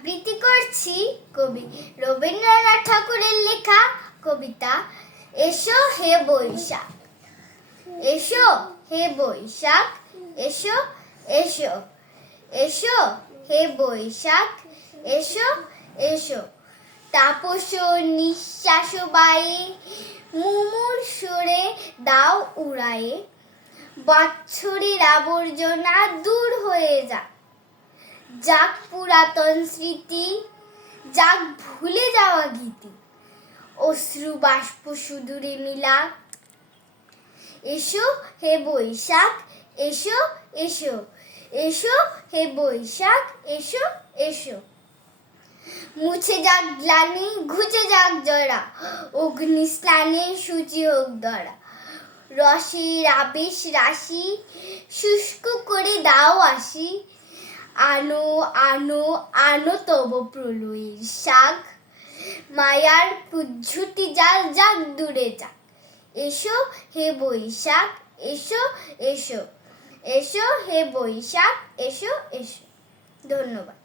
আবৃত্তি করছি কবি রবীন্দ্রনাথ ঠাকুরের লেখা কবিতা এসো হে বৈশাখ। এসো হে বৈশাখ, এসো এসো এসো হে বৈশাখ, এসো এসো। তাপস নিঃশ্বাস বায়ে মুমুর সুরে দাও উড়ায়ে, বৎসরের আবর্জনা দূর হয়ে যাক। যাক পুরাতন স্মৃতি, যাক ভুলে যাওয়া গীতি, অশ্রু বাষ্প সুদূরে মিলাক। এসো হে বৈশাখ, এসো এসো এসো হে বৈশাখ, এসো এসো। মুছে যাক গ্লানি, ঘুচে যাক জরা, অগ্নি স্নানে সূচি হোক ধরা। রসের আবেশ রাশি শুষ্ক করে দাও আসি, আনো আনো আনো তব প্রলয়ের শাক। মায়ার কুজ্ঝুটি জাল যাক দূরে যাক। এসো হে বৈশাখ, এসো এসো এসো হে বৈশাখ, এসো এসো। ধন্যবাদ।